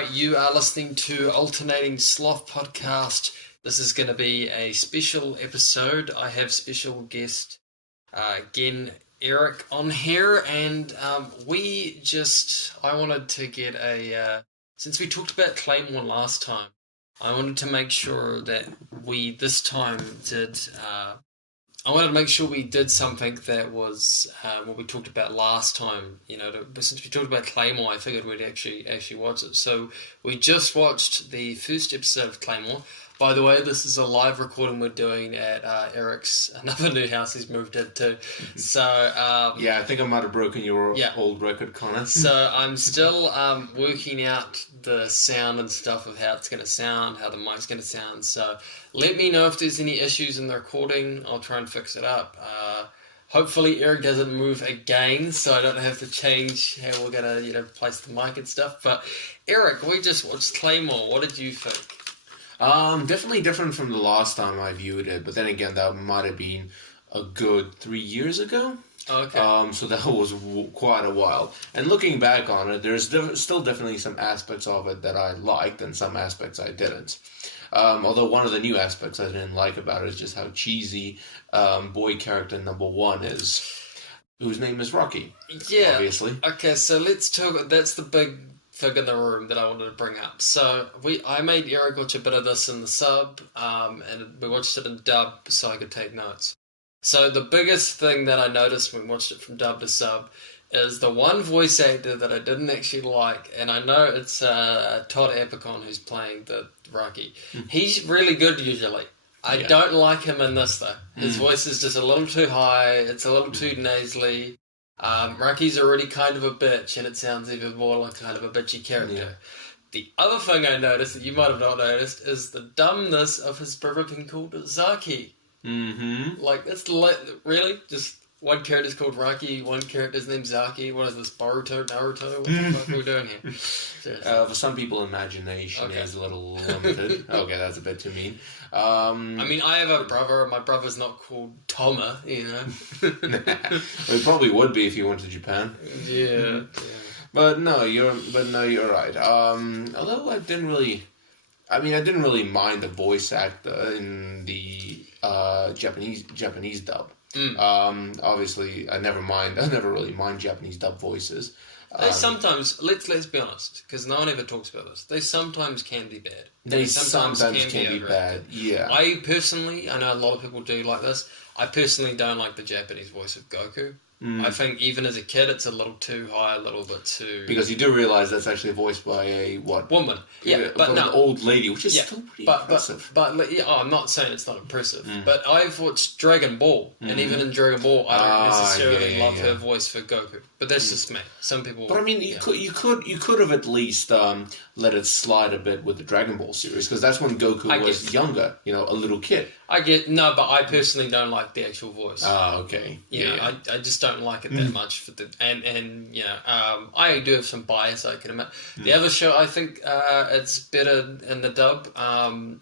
right, you are listening to Alternating Sloth Podcast. This is going to be a special episode. I have special guest, again, Eric on here, and I wanted to get since we talked about Claymore last time, I wanted to make sure that we this time did, I wanted to make sure we did something that was what we talked about last time. Since we talked about Claymore, I figured we'd actually watch it. So we just watched the first episode of Claymore. By the way, this is a live recording we're doing at Eric's another new house he's moved into. So I think I might have broken your old record, Connor. So I'm still working out the sound and stuff of how it's going to sound, how the mic's going to sound. So let me know if there's any issues in the recording. I'll try and fix it up. Hopefully Eric doesn't move again, so I don't have to change how we're going to place the mic and stuff. But Eric, we just watched Claymore. What did you think? Definitely different from the last time I viewed it, but then again, that might have been a good 3 years ago. Okay. So that was quite a while. And looking back on it, there's still definitely some aspects of it that I liked and some aspects I didn't. Although one of the new aspects I didn't like about it is just how cheesy boy character number one is, whose name is Rocky. Yeah. Obviously. Okay, so let's talk. That's the big fig in the room that I wanted to bring up. So I made Eric watch a bit of this in the sub, and we watched it in dub so I could take notes. So the biggest thing that I noticed when we watched it from dub to sub is the one voice actor that I didn't actually like, and I know it's Todd Epicon who's playing the Rocky. He's really good usually. I don't like him in this though. His voice is just a little too high, it's a little too nasally. Rocky's already kind of a bitch, and it sounds even more like kind of a bitchy character. Yeah. The other thing I noticed that you might have not noticed is the dumbness of his brother being called Zaki. Mm-hmm. Like, it's really just one character's called Rocky, one character's named Zaki. What is this, Naruto? What the fuck are we doing here? For some people, imagination is a little limited. Okay, that's a bit too mean. I mean, I have a brother. My brother's not called Toma, It probably would be if you went to Japan. Yeah. But no, you're right. Although I didn't really mind the voice actor in the Japanese dub. Obviously, I never really mind Japanese dub voices. They sometimes, let's be honest, because no one ever talks about this. They sometimes can be bad. They sometimes can be bad. Yeah. I know a lot of people do like this. I personally don't like the Japanese voice of Goku. I think even as a kid, it's a little too high, a little bit too... Because you do realise that's actually voiced by a, woman. Yeah, but an old lady, which is still pretty impressive. I'm not saying it's not impressive, but I've watched Dragon Ball, and even in Dragon Ball, I don't necessarily love her voice for Goku. But that's just me. Some people... But I mean, you could have at least let it slide a bit with the Dragon Ball series, because that's when Goku was younger, a little kid. But I personally don't like the actual voice. Okay. I just don't like it that much for I do have some bias, I can admit. The other show, I think it's better in the dub,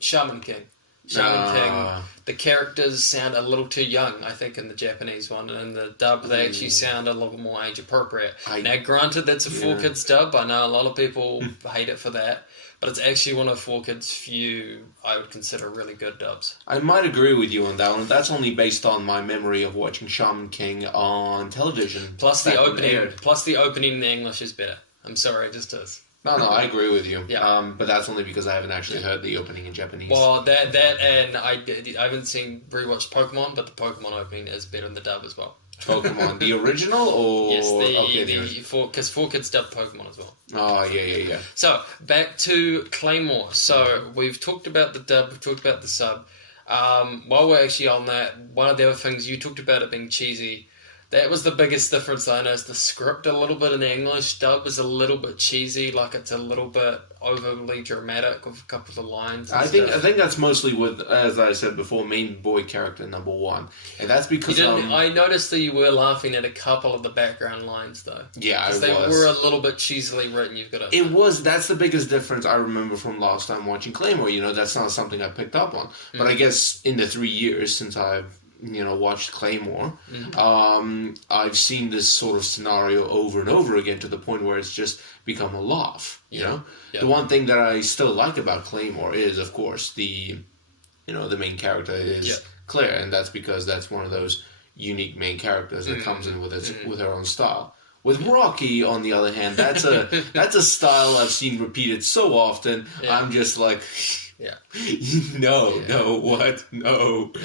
Shaman King. King, the characters sound a little too young, I think, in the Japanese one, and in the dub they actually sound a little more age appropriate. Now, granted, that's a 4Kids dub. I know a lot of people hate it for that, but it's actually one of 4Kids' few I would consider really good dubs. I might agree with you on that one. That's only based on my memory of watching Shaman King on television. Plus the opening in English is better. I'm sorry, it just is. No, I agree with you. Yeah. But that's only because I haven't actually heard the opening in Japanese. Well, that and I haven't rewatched Pokemon, but the Pokemon opening is better in the dub as well. Pokemon, the original, or yes, because 4Kids dubbed Pokemon as well. Oh yeah. So back to Claymore. So we've talked about the dub, we've talked about the sub. While we're actually on that, one of the other things you talked about it being cheesy. That was the biggest difference I noticed. The script a little bit in the English dub is a little bit cheesy, like it's a little bit overly dramatic with a couple of lines. I think that's mostly with, as I said before, main boy character number one, and that's because I noticed that you were laughing at a couple of the background lines though. Yeah, because they were a little bit cheesily written. That's the biggest difference I remember from last time watching Claymore. That's not something I picked up on, but I guess in the 3 years since I've watched Claymore, Mm. I've seen this sort of scenario over and over again to the point where it's just become a laugh. Yeah. The one thing that I still like about Claymore is, of course, the main character Yeah. is Claire, and that's because that's one of those unique main characters that comes in with her own style. With Rocky, on the other hand, that's a style I've seen repeated so often. Yeah. I'm just like, Yeah. no, Yeah. no, what, no. Yeah.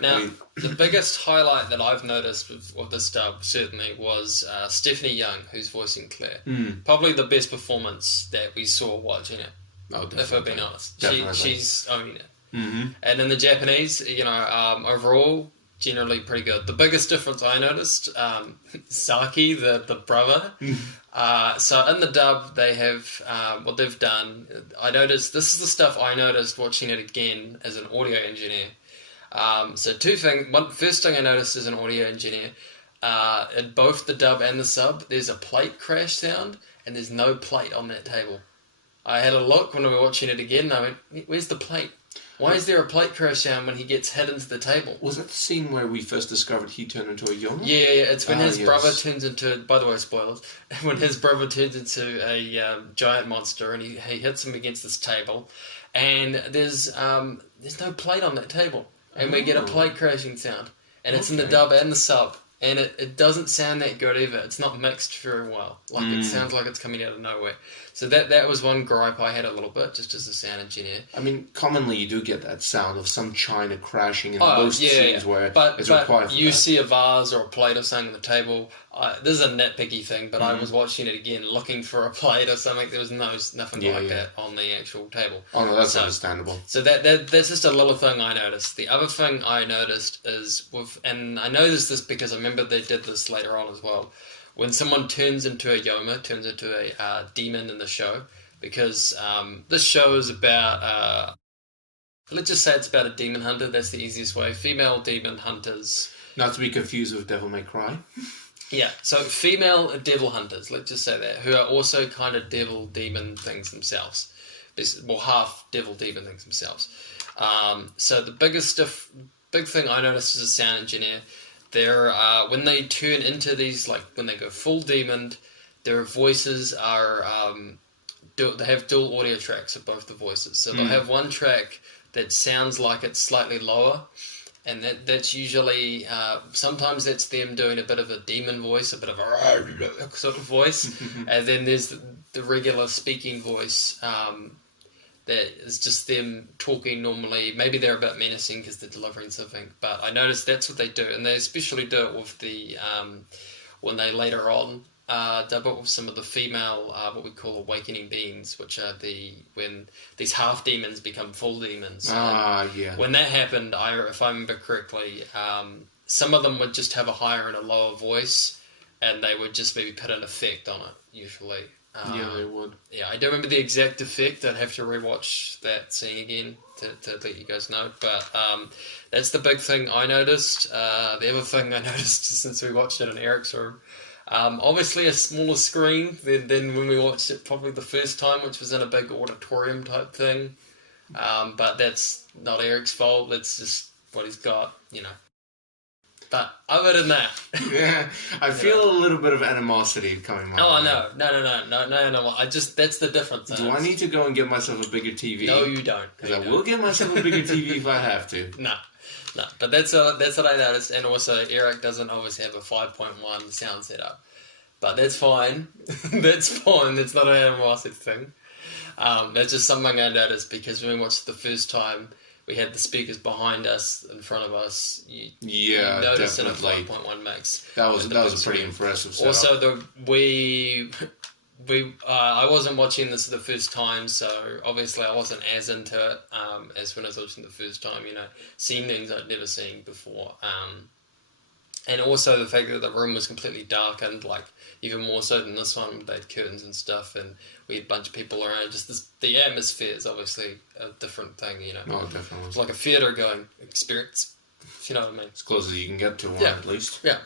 Now, the biggest highlight that I've noticed with this dub certainly was Stephanie Young, who's voicing Claire. Probably the best performance that we saw watching it. Oh, definitely. If I've been honest, Definitely. she's owning it. Mm-hmm. And in the Japanese, overall, generally pretty good. The biggest difference I noticed, Saki, the brother. So in the dub, they have what they've done. I noticed this is the stuff I noticed watching it again as an audio engineer. So two things. First thing I noticed as an audio engineer, in both the dub and the sub, there's a plate crash sound, and there's no plate on that table. I had a look when we were watching it again, and I went, "Where's the plate? Why is there a plate crash sound when he gets hit into the table?" Was that the scene where we first discovered he turned into a Yona? Yeah, it's when his yes. brother turns into... By the way, spoilers. When his brother turns into a giant monster and he hits him against this table, and there's no plate on that table. And we get a plate crashing sound. And it's in the dub and the sub. And it doesn't sound that good either. It's not mixed very well. It sounds like it's coming out of nowhere. So that was one gripe I had a little bit, just as a sound engineer. I mean, commonly you do get that sound of some china crashing in most scenes where it's required for you that. see a vase or a plate or something on the table. This is a nitpicky thing, but I was watching it again, looking for a plate or something. There was nothing that on the actual table. Oh no, that's understandable. So that's just a little thing I noticed. The other thing I noticed is and I noticed this because I remember they did this later on as well. When someone turns into a Yoma, turns into a demon in the show, because this show is about, let's just say it's about a demon hunter. That's the easiest way. Female demon hunters. Not to be confused with Devil May Cry. Yeah, so female devil hunters, let's just say that, who are also kind of devil demon things themselves. Well, half devil demon things themselves. So the big thing I noticed as a sound engineer, when they turn into these, when they go full demon, their voices are they have dual audio tracks of both the voices. So they'll have one track that sounds like it's slightly lower, and that's usually sometimes that's them doing a bit of a demon voice, a bit of a sort of voice, and then there's the regular speaking voice. That is just them talking normally. Maybe they're a bit menacing because they're delivering something. But I noticed that's what they do. And they especially do it with when they later on dub it with some of the female, what we call awakening beings, which are when these half demons become full demons. Yeah. When that happened, if I remember correctly, some of them would just have a higher and a lower voice, and they would just maybe put an effect on it, usually. Yeah, they would. Yeah, I don't remember the exact effect. I'd have to rewatch that scene again to let you guys know. But that's the big thing I noticed. The other thing I noticed since we watched it in Eric's room, obviously a smaller screen than when we watched it probably the first time, which was in a big auditorium type thing. But that's not Eric's fault. That's just what he's got, But other than that... Yeah, I feel a little bit of animosity coming my way. Oh, no. That's the difference. Do I need to go and get myself a bigger TV? No, you don't. Because I will get myself a bigger TV if I have to. No. But that's what I noticed. And also, Eric doesn't obviously have a 5.1 sound setup. But that's fine. That's fine. That's not an animosity thing. That's just something I noticed because when we watched it the first time... We had the speakers behind us, in front of us. You noticed definitely. In a 5.1 mix. That was a pretty impressive setup. Also, I wasn't watching this the first time, so obviously I wasn't as into it as when I was watching the first time. Seeing things I'd never seen before, and also the fact that the room was completely darkened, even more so than this one. They had curtains and stuff, and we had a bunch of people around. The atmosphere is obviously a different thing, No, definitely. It's like a theatre going experience, if you know what I mean. As close as you can get to one, at least. Yeah.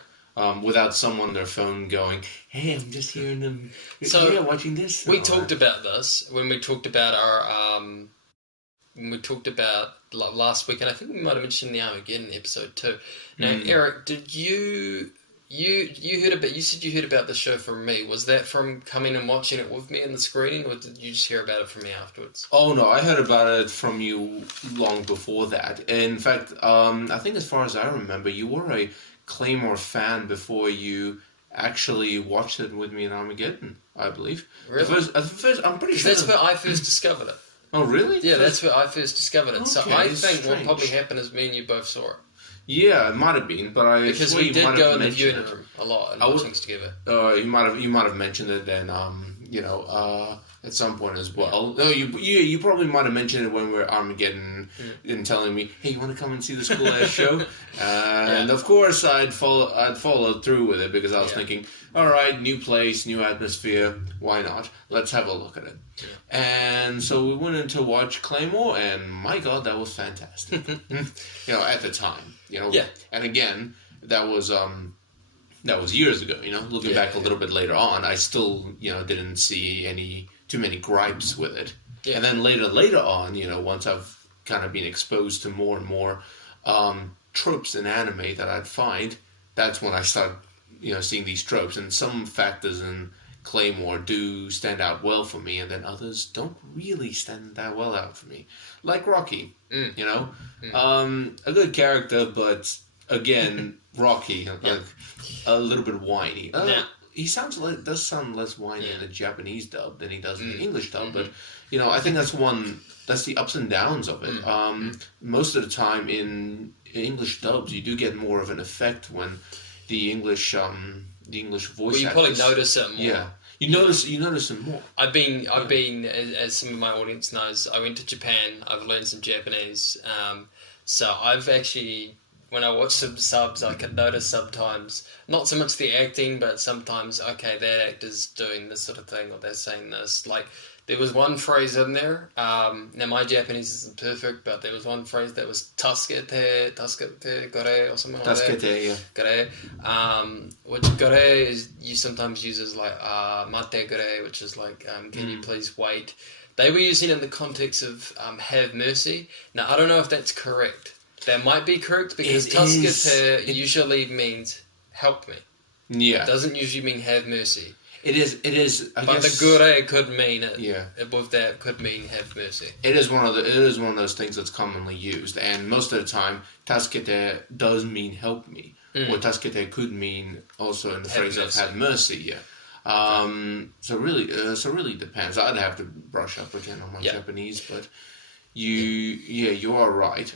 Without someone on their phone going, "Hey, I'm just hearing them. So watching this." We talked about this when we talked about our we talked about last week, and I think we might have mentioned the Armageddon episode too. Now, Mm. Eric, did you heard about? You said you heard about the show from me. Was that from coming and watching it with me in the screening, or did you just hear about it from me afterwards? Oh no, I heard about it from you long before that. In fact, I think as far as I remember, you were a Claymore fan before you actually watched it with me in Armageddon, I believe. Really? I'm pretty Because sure. that's where I first discovered it. Oh really? Yeah, that's where I first discovered it. So Okay, I it's think what strange. probably happened is me and you both saw it. Yeah, it might have been, but I Because swear we you did might go have in the mentioned viewing it. room a lot and I watch would- things together. You might have mentioned it, and at some point as well. No, you probably might have mentioned it when we were at Armageddon and telling me, hey, you want to come and see this cool ass show? And of course, I'd followed through with it because I was thinking, all right, new place, new atmosphere, why not? Let's have a look at it. Yeah. And so we went in to watch Claymore, and my God, that was fantastic. At the time, Yeah. And again, that was years ago. Looking back a little bit later on, I still didn't see too many gripes with it. Yeah. And then later on, once I've kind of been exposed to more and more tropes in anime that I'd find, that's when I start seeing these tropes, and some factors in Claymore do stand out well for me, and then others don't really stand that well out for me. Like Rocky, a good character, but again, Rocky, like a little bit whiny. He does sound less whiny in the Japanese dub than he does in the English dub, but I think that's the ups and downs of it. Most of the time in English dubs, you do get more of an effect when the English voice. Well, you probably notice it more. Yeah, you notice it more. I've been, as some of my audience knows, I went to Japan. I've learned some Japanese, so I've actually, when I watch some subs, I can notice sometimes not so much the acting, but sometimes okay, that actor's doing this sort of thing, or they're saying this. Like there was one phrase in there. Now my Japanese isn't perfect, but there was one phrase that was "tasukete gore" or something like that. Tasukete, yeah. Gore, which gore is you sometimes use as like mate gore, which is like can you please wait. They were using it in the context of have mercy. Now I don't know if that's correct. That might be correct because tasukete usually means help me. Yeah. It doesn't usually mean have mercy. It is. But the gore could mean it. Yeah. With that could mean have mercy. It is one of those things that's commonly used, and most of the time, tasukete does mean help me, or tasukete could mean also in the phrase of have mercy. Yeah. So really depends. I'd have to brush up again on my Japanese, but you are right.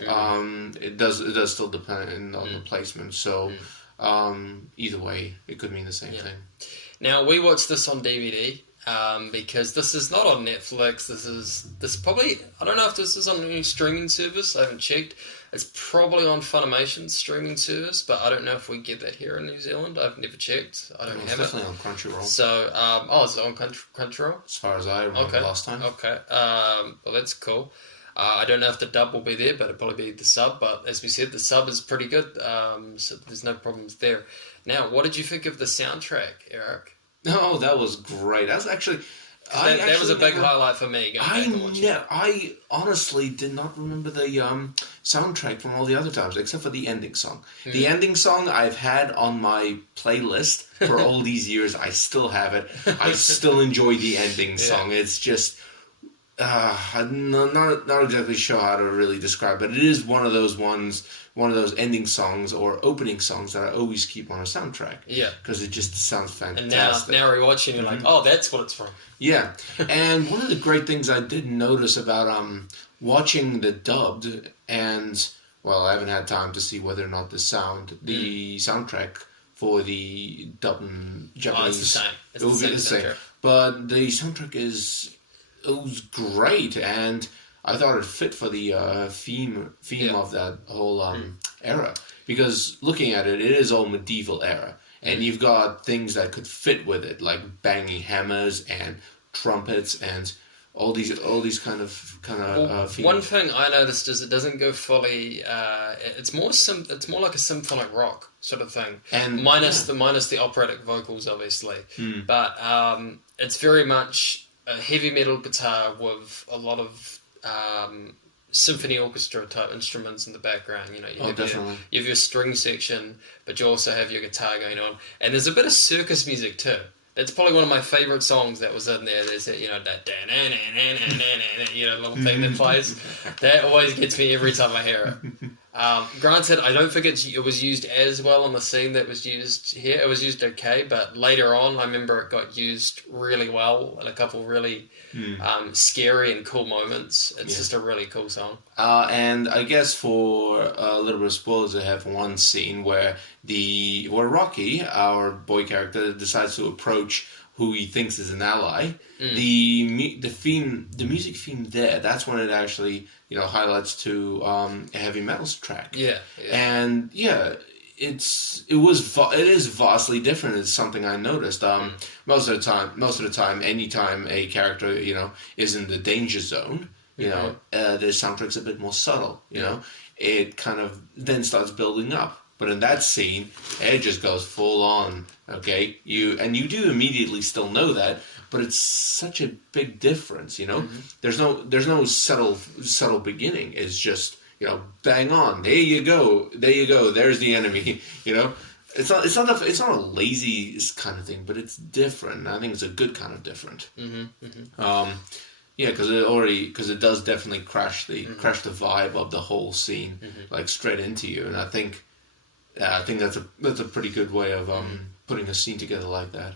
It does still depend on the placement. So either way, it could mean the same thing. Now we watched this on DVD because this is not on Netflix. This probably, I don't know if this is on any streaming service. I haven't checked. It's probably on Funimation's streaming service, but I don't know if we get that here in New Zealand. I've never checked. I don't have it. It's definitely on Crunchyroll. So is it on Crunchyroll? As far as I remember last time. Okay. Well, that's cool. I don't know if the dub will be there, but it'll probably be the sub. But as we said, the sub is pretty good, so there's no problems there. Now, what did you think of the soundtrack, Eric? Oh, that was great. That was actually... That was a big highlight for me. I honestly did not remember the soundtrack from all the other times, except for the ending song. The ending song I've had on my playlist for all these years. I still have it. I still enjoy the ending song. It's just... I'm not exactly sure how to really describe it. It is one of those ending songs or opening songs that I always keep on a soundtrack. Yeah. Because it just sounds fantastic. And now rewatching, you're like, oh, that's what it's from. Yeah. And one of the great things I did notice about watching the dubbed, and, well, I haven't had time to see whether or not the soundtrack for the dubbed Japanese... it's the same. It will be the same. But the soundtrack it was great, and I thought it fit for the theme of that whole era. Because looking at it, it is all medieval era, and you've got things that could fit with it, like banging hammers and trumpets and all these kind of themes. One thing I noticed is it doesn't go fully. It's more like a symphonic rock sort of thing, and minus the operatic vocals, obviously. But it's very much a heavy metal guitar with a lot of symphony orchestra type instruments in the background. You know, Oh, definitely. you have your string section, but you also have your guitar going on, and there's a bit of circus music too. That's probably one of my favorite songs that was in there. There's that, you know, that you know, little thing that plays. That always gets me every time I hear it. Granted, I don't think it was used as well on the scene that was used here. It was used okay, but later on, I remember it got used really well in a couple really scary and cool moments. It's Yeah. just a really cool song. And I guess for a little bit of spoilers, I have one scene where Rocky, our boy character, decides to approach who he thinks is an ally. The music theme there, that's when it actually highlights to a heavy metal track. Yeah, yeah. And yeah, it is vastly different. It's something I noticed. Most of the time, anytime a character is in the danger zone, the soundtrack's a bit more subtle. It kind of then starts building up. But in that scene, it just goes full on. Okay, you do immediately still know that, but it's such a big difference. There's no subtle beginning. It's just bang on. There you go. There's the enemy. It's not a lazy kind of thing, but it's different. I think it's a good kind of different. Yeah, because it does definitely crash the vibe of the whole scene, like straight into you. And I think that's a pretty good way of putting a scene together like that.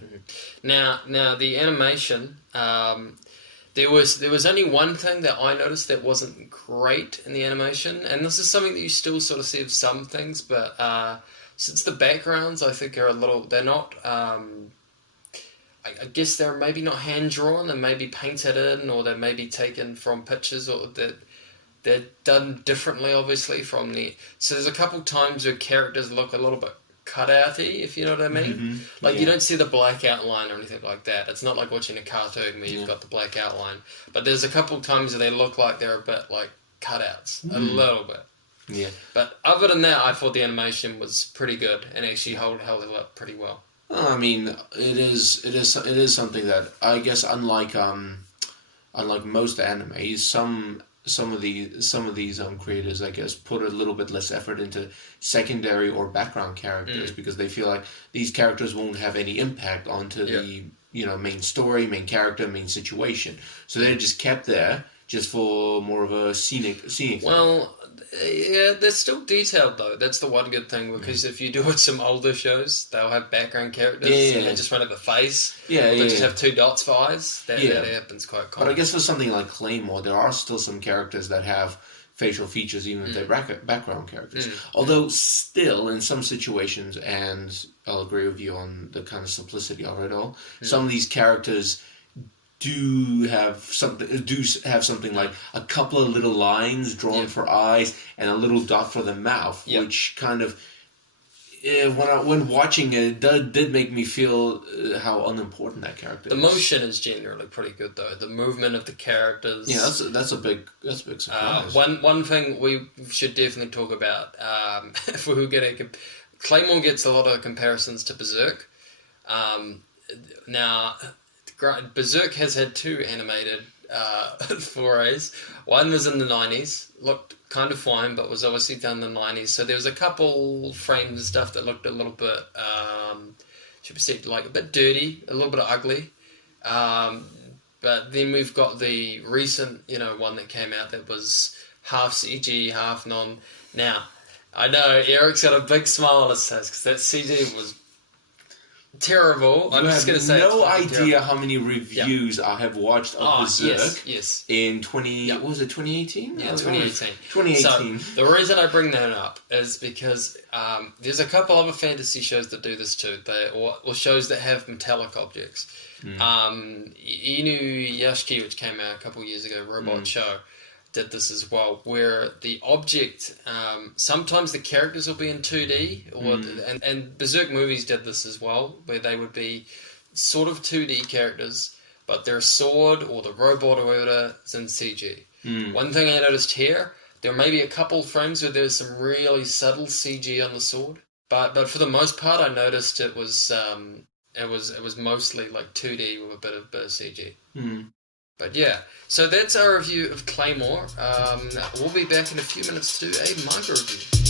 Now the animation. There was only one thing that I noticed that wasn't great in the animation, and this is something that you still sort of see of some things, but since the backgrounds I think are a little, they're not. I guess they're maybe not hand drawn, they may be painted in, or they may be taken from pictures, or that they're done differently, obviously from the. So there's a couple times where characters look a little bit cutouty, if you know what I mean. Like you don't see the black outline or anything like that. It's not like watching a cartoon where you've got the black outline. But there's a couple times where they look like they're a bit like cutouts, a little bit. Yeah. But other than that, I thought the animation was pretty good and actually held it up pretty well. Well, I mean, it is something that I guess unlike most animes, some of these creators, I guess, put a little bit less effort into secondary or background characters because they feel like these characters won't have any impact onto the main story, main character, main situation. So they're just kept there just for more of a scenic. Well, yeah, they're still detailed though. That's the one good thing because if you do it some older shows, they'll have background characters and they just won't have a face. They just have two dots for eyes. That happens quite common. But I guess for something like Claymore, there are still some characters that have facial features even if they're background characters. Although still, in some situations, and I'll agree with you on the kind of simplicity of it all, some of these characters do have something like a couple of little lines drawn for eyes and a little dot for the mouth, which kind of when watching it did make me feel how unimportant that character is. The motion is generally pretty good though. The movement of the characters. Yeah, that's a big surprise. One thing we should definitely talk about if we were getting Claymore gets a lot of comparisons to Berserk. Now. Berserk has had two animated forays. One was in the 90s, looked kind of fine, but was obviously done in the 90s. So there was a couple frames and stuff that looked a little bit, should be said, like a bit dirty, a little bit ugly. But then we've got the recent, one that came out that was half CG, half non. Now, I know Eric's got a big smile on his face because that CG was terrible. I'm just going to say no idea how many reviews I have watched of Berserk. Yes. In 2018? Yeah, 2018. 2018. So the reason I bring that up is because there's a couple other fantasy shows that do this too. Or shows that have metallic objects. Inuyashiki, which came out a couple years ago, robot show, did this as well, where the object, sometimes the characters will be in 2D, and Berserk movies did this as well, where they would be sort of 2D characters, but their sword or the robot or whatever is in CG. One thing I noticed here, there may be a couple frames where there's some really subtle CG on the sword, but for the most part, I noticed it was mostly like 2D with a bit of CG. But yeah, so that's our review of Claymore. We'll be back in a few minutes to do a manga review.